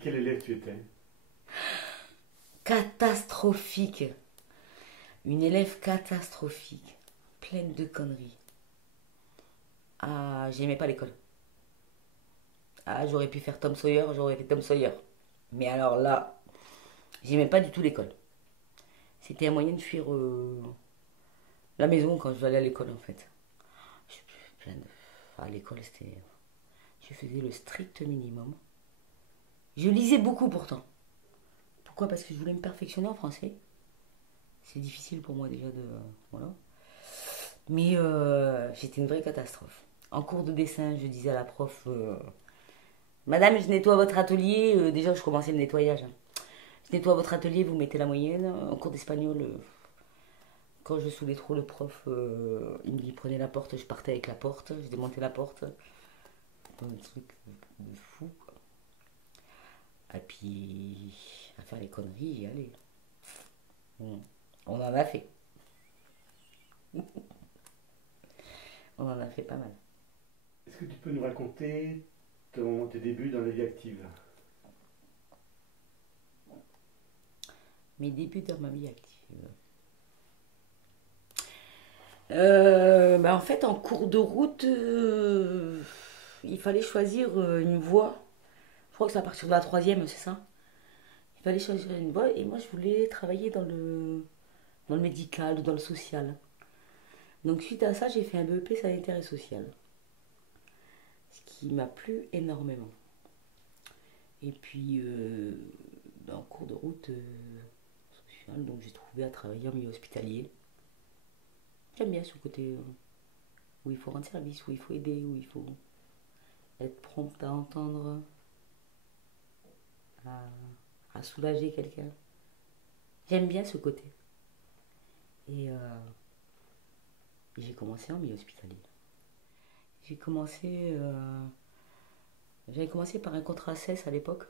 quel élève tu étais? Catastrophique. Une élève catastrophique. Pleine de conneries. Ah, j'aimais pas l'école. Ah, j'aurais pu faire Tom Sawyer, j'aurais fait Tom Sawyer. Mais alors là, j'aimais pas du tout l'école. C'était un moyen de fuir la maison quand je allais à l'école en fait. Je, plein de- à l'école, c'était. Je faisais le strict minimum. Je lisais beaucoup pourtant. Pourquoi? Parce que je voulais me perfectionner en français. C'est difficile pour moi déjà de. Voilà. Mais j'étais une vraie catastrophe. En cours de dessin, je disais à la prof Madame, je nettoie votre atelier. Déjà, je commençais le nettoyage, hein. Je nettoie votre atelier, vous mettez la moyenne. En cours d'espagnol, quand je saoulais trop le prof, il me dit prenez la porte, je partais avec la porte, je démontais la porte. Un truc de fou, quoi. Et puis, à faire les conneries, j'y allais. On en a fait. On en a fait pas mal. Est-ce que tu peux nous raconter tes débuts dans la vie active? Mes débuts dans ma vie active. Bah en fait, en cours de route, il fallait choisir une voie. Je crois que c'est à partir de la troisième, c'est ça. Il fallait choisir une voie et moi je voulais travailler dans le médical ou dans le social. Donc suite à ça, j'ai fait un BEP sanitaire et social, ce qui m'a plu énormément. Et puis, bah, en cours de route social, donc j'ai trouvé à travailler en milieu hospitalier. J'aime bien ce côté où il faut rendre service, où il faut aider, où il faut être prompt à entendre, à, à soulager quelqu'un. J'aime bien ce côté. Et j'ai commencé en milieu hospitalier. J'ai commencé, j'avais commencé par un contrat CES à l'époque,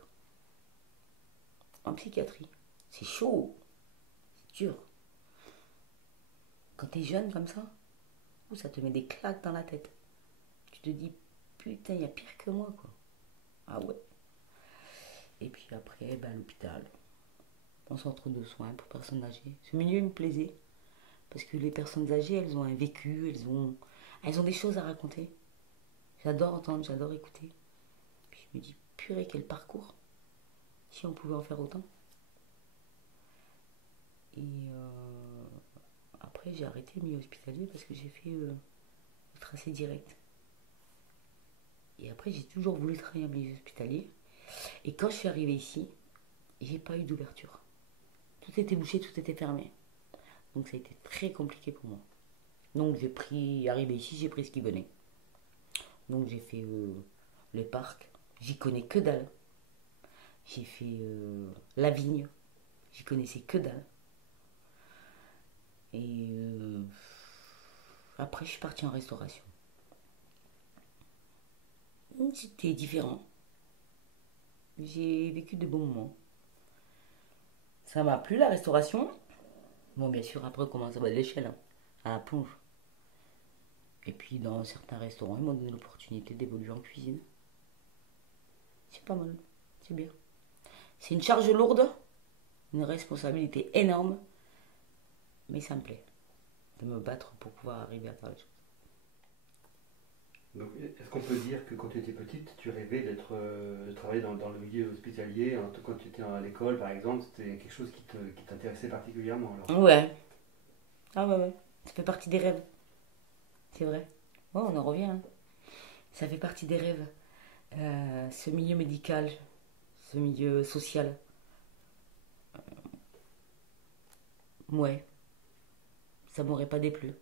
en psychiatrie. C'est chaud, c'est dur. Quand t'es jeune comme ça, ça te met des claques dans la tête. Tu te dis, putain, il y a pire que moi, quoi. Ah ouais. Et puis après, ben, à l'hôpital, en centre de soins pour personnes âgées. Ce milieu me plaisait. Parce que les personnes âgées, elles ont un vécu, elles ont des choses à raconter. J'adore entendre, j'adore écouter. Puis je me dis, purée, quel parcours. Si on pouvait en faire autant. Et après, j'ai arrêté le milieu hospitalier parce que j'ai fait le tracé direct. Et après, j'ai toujours voulu travailler en milieu hospitalier. Et quand je suis arrivée ici, j'ai pas eu d'ouverture. Tout était bouché, tout était fermé. Donc ça a été très compliqué pour moi. Donc arrivé ici, j'ai pris ce qui venait. Donc j'ai fait les parcs, j'y connais que dalle. J'ai fait la vigne, j'y connaissais que dalle. Et après, je suis partie en restauration. C'était différent. J'ai vécu de bons moments. Ça m'a plu la restauration. Bon, bien sûr, après, on commence à bas de l'échelle, hein, à la plonge. Et puis, dans certains restaurants, ils m'ont donné l'opportunité d'évoluer en cuisine. C'est pas mal, c'est bien. C'est une charge lourde, une responsabilité énorme, mais ça me plaît de me battre pour pouvoir arriver à faire les choses. Donc, est-ce qu'on peut dire que quand tu étais petite, tu rêvais de travailler dans le milieu hospitalier, quand tu étais à l'école par exemple, c'était quelque chose qui t'intéressait particulièrement alors? Ouais, ah ouais, ouais, ça fait partie des rêves, c'est vrai. Oh, on en revient, hein. Ça fait partie des rêves. Ce milieu médical, ce milieu social, ouais, ça m'aurait pas déplu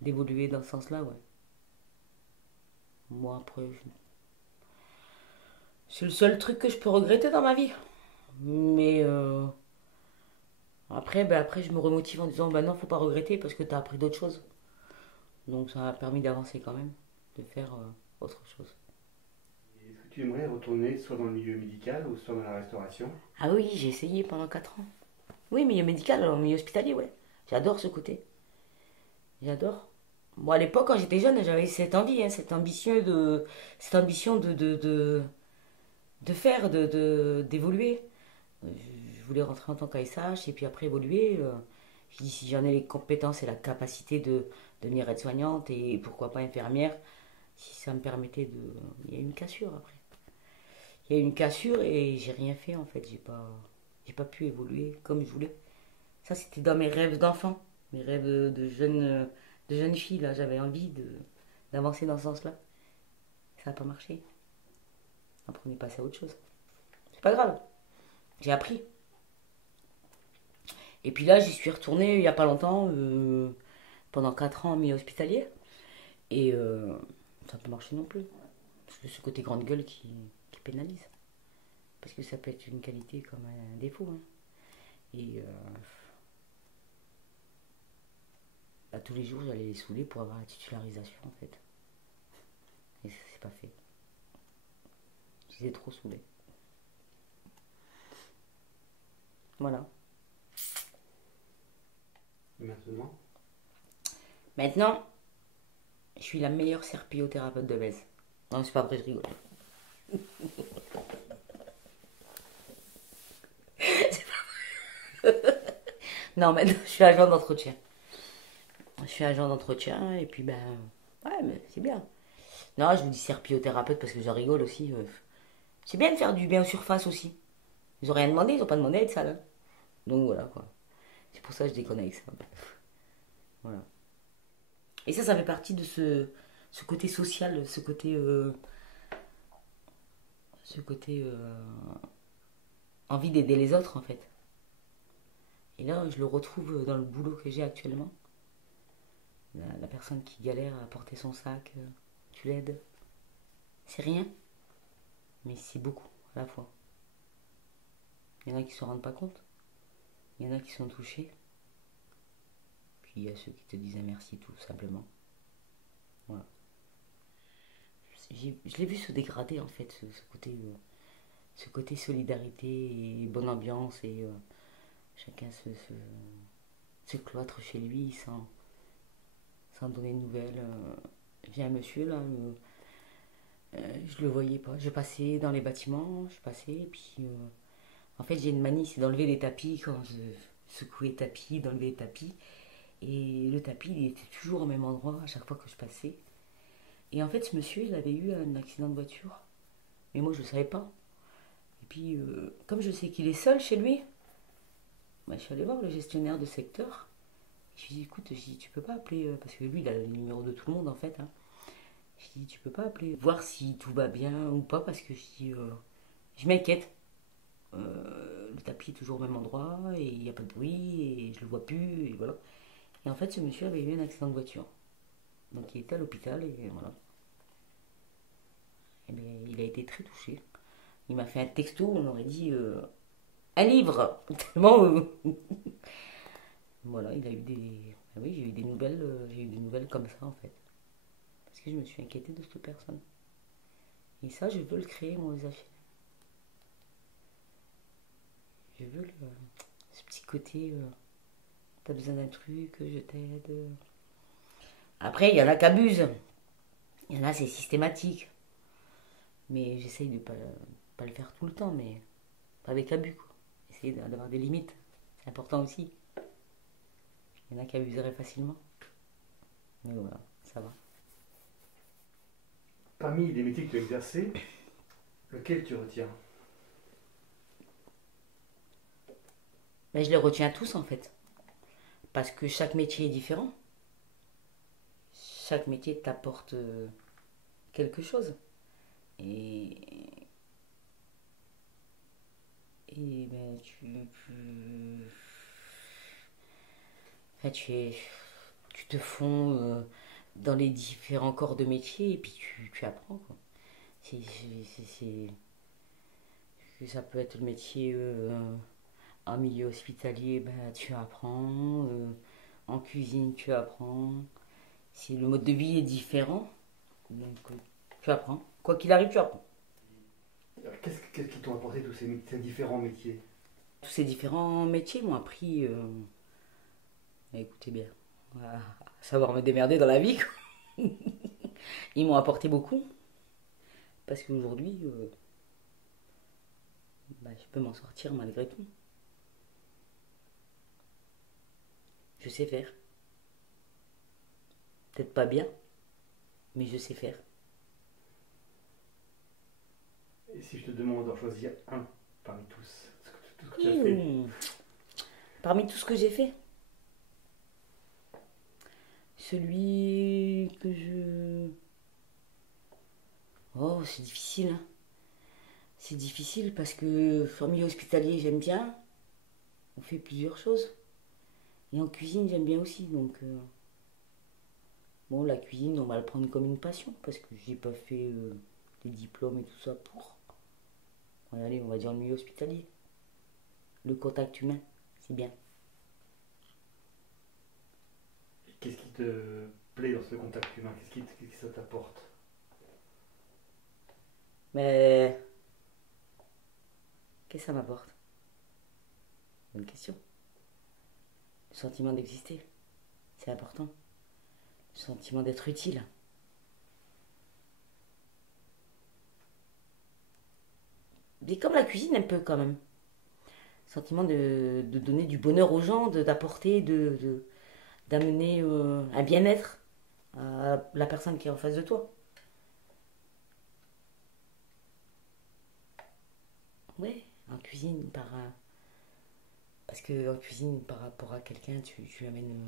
d'évoluer dans ce sens-là, ouais. Moi, après, c'est le seul truc que je peux regretter dans ma vie. Mais après, ben après, je me remotive en disant, ben non, faut pas regretter parce que t'as appris d'autres choses. Donc ça m'a permis d'avancer quand même, de faire autre chose. Est-ce que tu aimerais retourner soit dans le milieu médical ou soit dans la restauration? Ah oui, j'ai essayé pendant 4 ans. Oui, milieu médical, alors milieu hospitalier, ouais. J'adore ce côté. J'adore. Bon, à l'époque, quand j'étais jeune, j'avais cette envie, hein, cette ambition de faire, d'évoluer. Je voulais rentrer en tant qu'ASH et puis après évoluer. Je dis si j'en ai les compétences et la capacité de devenir aide-soignante et pourquoi pas infirmière, si ça me permettait de. Il y a eu une cassure après. Il y a eu une cassure et j'ai rien fait en fait. J'ai pas pu évoluer comme je voulais. Ça c'était dans mes rêves d'enfant, mes rêves de jeune fille là. J'avais envie d'avancer dans ce sens-là. Ça n'a pas marché. Après on est passé à autre chose. C'est pas grave. J'ai appris. Et puis là, j'y suis retournée il n'y a pas longtemps, pendant 4 ans en milieu hospitalier. Et ça n'a pas marché non plus. Parce que ce côté grande gueule qui pénalise. Parce que ça peut être une qualité comme un défaut. Hein. Et bah, tous les jours, j'allais les saouler pour avoir la titularisation en fait. Et ça s'est pas fait. Je les ai trop saoulés. Voilà. Et maintenant, Maintenant, je suis la meilleure serpillothérapeute de Bèze. Non, c'est pas vrai, je rigole. Non, maintenant, je suis agent d'entretien. Je suis agent d'entretien et puis ben. Ouais, mais c'est bien. Non, je vous dis serpillothérapeute parce que je rigole aussi. C'est bien de faire du bien aux surfaces aussi. Ils ont rien demandé, ils ont pas demandé à être sale. Hein. Donc voilà quoi. C'est pour ça que je déconne avec ça. Voilà. Et ça fait partie de ce côté social, ce côté envie d'aider les autres en fait. Et là, je le retrouve dans le boulot que j'ai actuellement. La personne qui galère à porter son sac, tu l'aides. C'est rien, mais c'est beaucoup à la fois. Il y en a qui ne se rendent pas compte. Il y en a qui sont touchés. Puis il y a ceux qui te disent merci tout simplement. Voilà. Je l'ai vu se dégrader en fait, ce côté solidarité et bonne ambiance et chacun se cloître chez lui sans donner de nouvelles. Vient un monsieur là, je le voyais pas. Je passais dans les bâtiments, je passais et puis en fait j'ai une manie, c'est d'enlever les tapis quand je secouais les tapis, d'enlever les tapis. Et le tapis, il était toujours au même endroit à chaque fois que je passais. Et en fait, ce monsieur, il avait eu un accident de voiture. Mais moi, je ne savais pas. Et puis, comme je sais qu'il est seul chez lui, bah, je suis allée voir le gestionnaire de secteur. Je lui ai dit, écoute, tu peux pas appeler, parce que lui, il a le numéro de tout le monde, en fait. Hein. Je lui ai dit, tu peux pas appeler, voir si tout va bien ou pas, parce que je m'inquiète. Le tapis est toujours au même endroit, et il n'y a pas de bruit, et je le vois plus, et voilà. Et en fait, ce monsieur avait eu un accident de voiture. Donc il était à l'hôpital et voilà. Et bien, il a été très touché. Il m'a fait un texto, on aurait dit un livre. Tellement. Voilà, il a eu des. Ah oui, j'ai eu des nouvelles comme ça en fait. Parce que je me suis inquiétée de cette personne. Et ça, je veux le créer, moi, les affaires. Je veux ce petit côté. T'as besoin d'un truc, je t'aide. Après, il y en a qui abusent. Il y en a, c'est systématique. Mais j'essaye de pas le faire tout le temps, mais pas avec abus, quoi. Essayer d'avoir des limites. C'est important aussi. Il y en a qui abuseraient facilement. Mais voilà, ça va. parmi les métiers que tu as exercés, lequel tu retiens? Mais je les retiens tous en fait. Parce que chaque métier est différent. Chaque métier t'apporte quelque chose. Et, et ben, enfin, tu te fonds dans les différents corps de métier et puis tu apprends. Quoi. Ça peut être le métier en milieu hospitalier, ben, tu apprends. En cuisine, tu apprends. Si le mode de vie est différent, donc tu apprends. Quoi qu'il arrive, tu apprends. Alors, qu'est-ce qui t'ont apporté tous ces différents métiers? Tous ces différents métiers m'ont appris, écoutez bien, à savoir me démerder dans la vie. Quoi. Ils m'ont apporté beaucoup. Parce qu'aujourd'hui, bah, je peux m'en sortir malgré tout. Je sais faire. Peut-être pas bien, mais je sais faire. Et si je te demande d'en choisir un parmi tous, tout ce que tu as fait, Parmi tout ce que j'ai fait, celui que je... Oh, c'est difficile, hein. C'est difficile parce que en milieu hospitalier, j'aime bien. On fait plusieurs choses. Et en cuisine, j'aime bien aussi. Donc, bon, la cuisine, on va le prendre comme une passion parce que j'ai pas fait des diplômes et tout ça pour. Bon, allez, on va dire le milieu hospitalier. Le contact humain, c'est bien. qu'est-ce qui te plaît dans ce contact humain? Qu'est-ce que ça t'apporte? Mais qu'est-ce que ça m'apporte? Bonne question. Le sentiment d'exister, c'est important. Le sentiment d'être utile. Mais comme la cuisine un peu quand même. Le sentiment de donner du bonheur aux gens, d'apporter, d'amener un bien-être à la personne qui est en face de toi. Ouais, en cuisine, parce que en cuisine, par rapport à quelqu'un, tu amènes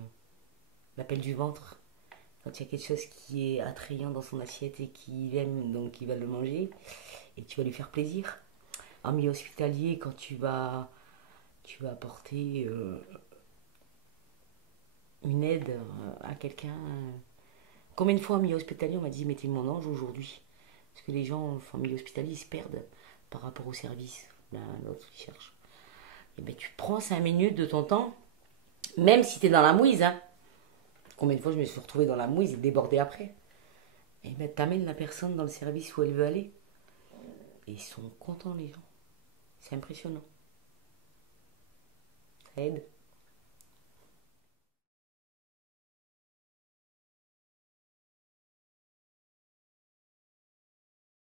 l'appel du ventre. Quand il y a quelque chose qui est attrayant dans son assiette et qu'il aime, donc il va le manger et tu vas lui faire plaisir. En milieu hospitalier, quand tu vas apporter une aide à quelqu'un. Combien de fois en milieu hospitalier on m'a dit mettez mon ange aujourd'hui? Parce que les gens en milieu hospitalier ils se perdent par rapport au service. L'un l'autre ils cherchent. Et ben tu prends 5 minutes de ton temps, même si tu es dans la mouise. Hein. Combien de fois je me suis retrouvée dans la mouise et débordée après? Et ben t'amènes la personne dans le service où elle veut aller. Et ils sont contents les gens. C'est impressionnant. Ça aide.